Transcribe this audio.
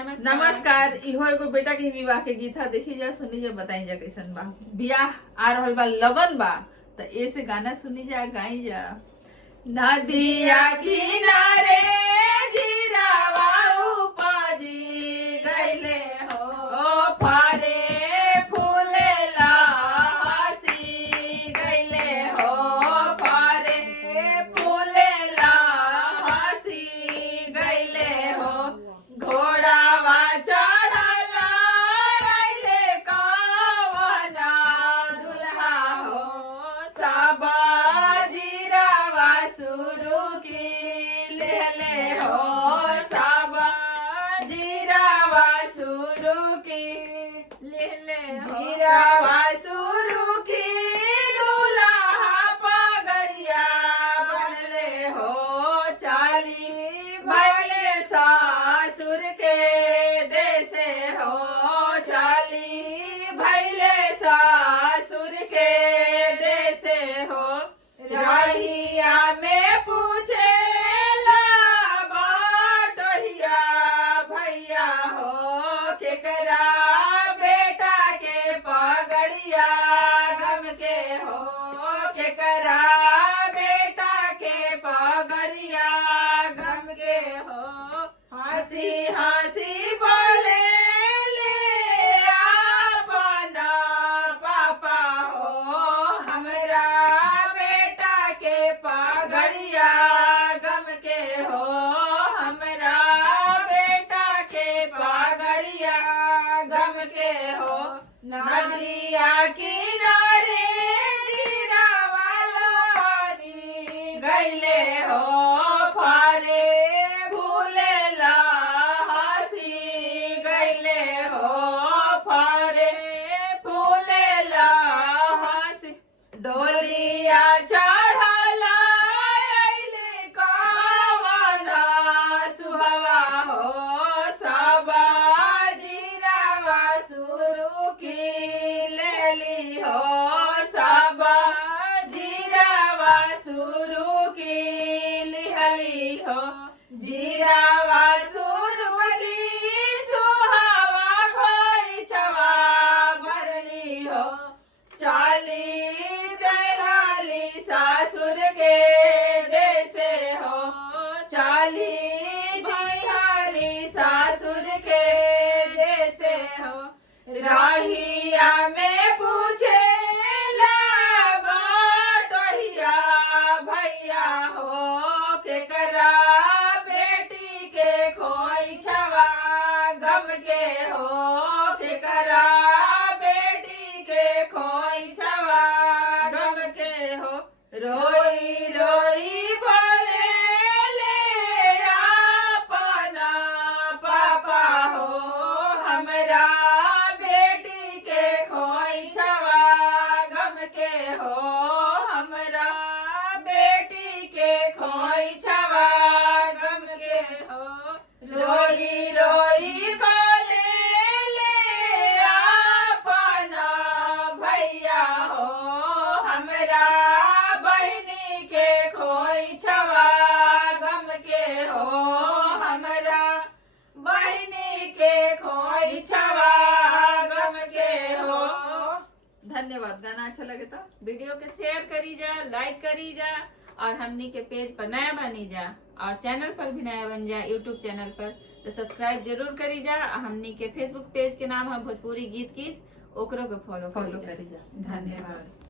नमस्कार। इहो एगो बेटा के विवाह के गीत है, देखी जा, सुनी जा, बताई जा कैसन बा। बियाह आ रहल बा, लगन बा, त ए से गाना सुनी जा, गाई जा। नदिया किनारे जीरावा उपजी गइले हो, फारे फूलेला हंसी गइले हो, फारे फूलेला हंसी गइले हो। घोड़ावा चढ़ला आइले कवना दुल्हा हो, सबा जीरावा शुरू की लेले हो, सबा जीरावा शुरू की लेले हो, जीरावा शुरू की दूल्हा पगड़िया बनले हो, चाली भइले सासुर के देसे हो, चाली भइले सासुर के देसे हो। रहिया में पूछे ला बाटहिया भैया हो, केकरा बेटा के पगड़िया गम के हो, केकरा बेटा के पगड़िया गम के हो। हंसी हंसी बोले ले अपना पापा हो, हमरा बेटा के पगड़िया गम के हो, हमरा बेटा के पगड़िया गम के हो। नदिया किनारे जीरावा लहरी गइले हो, फारे फूलेला हंसी गइले हो, फारे फूलेला हंसी। डोलिया चढ़ला आइले कवना सुहवा हो, सबा जीरावा शुरू की लेली हो, सबा जीरावा शुरू की लिहली हो। जीरावा शुरू की सुहावा खोइछवा भरली हो, चाली देहाली सासुर के देसे हो, चाली देहाली सासुर के देसे हो। राहिया में पूछे ला बाटहिया भैया हो, केकरा बेटी के खोइछवा गम के हो, केकरा बेटी के खोइछवा गम के हो। रोई रोई बोले ले अपना पापा हो, हमरा बेटी के खोइछवा गम के हो, हमरा बेटी के खोइछवा गम के हो। रोई रोई बोले ले अपना भैया हो, हमरा बहिनी के खोइछवा गम के हो, हमरा बहिनी के खोइछवा गम के हो। धन्यवाद। गाना अच्छा लगे तो वीडियो के शेयर करी जा, लाइक करी जा, और हमनी के पेज पर नया बनी जा, और चैनल पर भी नया बन जा, यूट्यूब चैनल पर तो सब्सक्राइब जरूर करी जा। हमनी के फेसबुक पेज के नाम है भोजपुरी गीत, ओकरो के फॉलो करी जा। धन्यवाद।